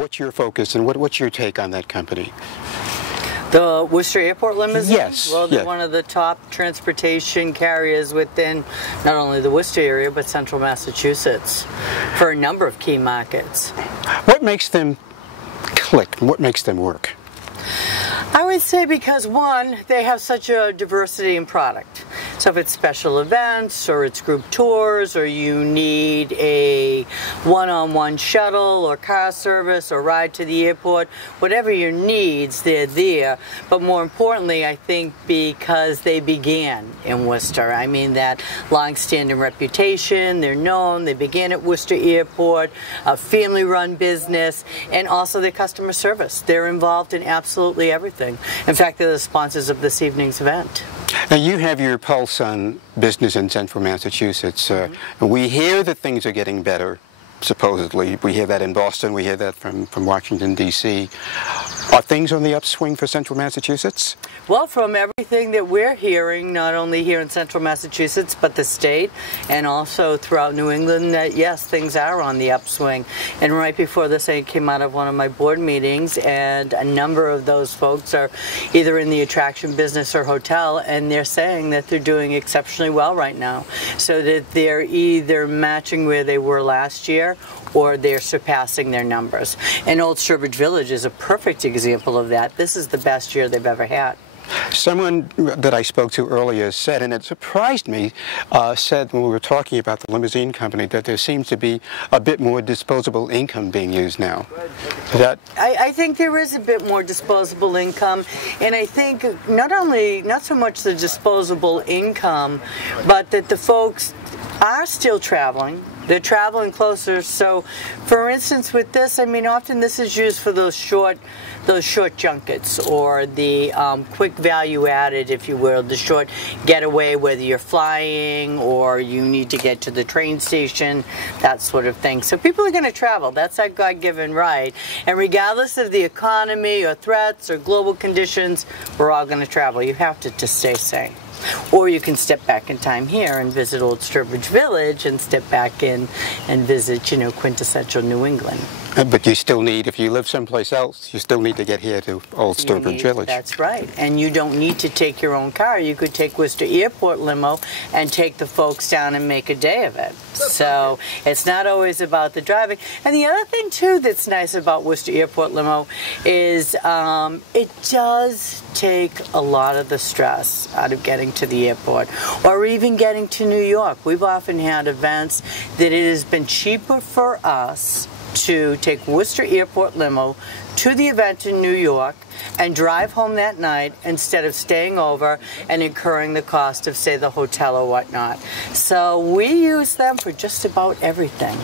what's your focus and what's your take on that company? The Worcester Airport Limousine? Yes. Well, they're one of the top transportation carriers within not only the Worcester area, but central Massachusetts for a number of key markets. What makes them click? What makes them work? I would say because, one, they have such a diversity in product. So if it's special events or it's group tours or you need a one-on-one shuttle or car service or ride to the airport, whatever your needs, they're there. But more importantly, I think because they began in Worcester. I mean, that long-standing reputation, they're known, they began at Worcester Airport, a family-run business, and also their customer service. They're involved in absolutely everything. In fact, they're the sponsors of this evening's event. Now, you have your pulse on business in central Massachusetts. We hear that things are getting better, supposedly. We hear that in Boston. We hear that from Washington, D.C. Are things on the upswing for central Massachusetts? Well, from everything that we're hearing, not only here in central Massachusetts, but the state, and also throughout New England, that yes, things are on the upswing. And right before this, I came out of one of my board meetings, and a number of those folks are either in the attraction business or hotel, and they're saying that they're doing exceptionally well right now. So that they're either matching where they were last year, or they're surpassing their numbers. And Old Sturbridge Village is a perfect example of that. This is the best year they've ever had. Someone that I spoke to earlier said, and it surprised me, said when we were talking about the limousine company that there seems to be a bit more disposable income being used now. I think there is a bit more disposable income, and I think not so much the disposable income, but that the folks are still traveling. They're traveling closer. So, for instance, with this, I mean, often this is used for those short junkets, or the quick value added, if you will, the short getaway, whether you're flying or you need to get to the train station, that sort of thing. So people are going to travel. That's our God-given right. And regardless of the economy or threats or global conditions, we're all going to travel. You have to stay sane. Or you can step back in time here and visit Old Sturbridge Village, and step back in and visit, quintessential New England. But you still need, if you live someplace else, you still need to get here to Old Sturbridge Village. That's right. And you don't need to take your own car. You could take Worcester Airport limo and take the folks down and make a day of it. So it's not always about the driving. And the other thing, too, that's nice about Worcester Airport limo is it does take a lot of the stress out of getting to the airport, or even getting to New York. We've often had events that it has been cheaper for us to take Worcester Airport limo to the event in New York and drive home that night instead of staying over and incurring the cost of, say, the hotel or whatnot. So we use them for just about everything.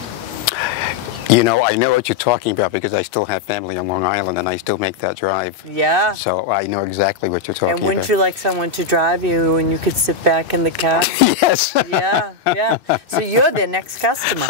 You know, I know what you're talking about because I still have family on Long Island and I still make that drive. Yeah. So I know exactly what you're talking about. And wouldn't you like someone to drive you and you could sit back in the car? Yes. Yeah, yeah. So you're their next customer.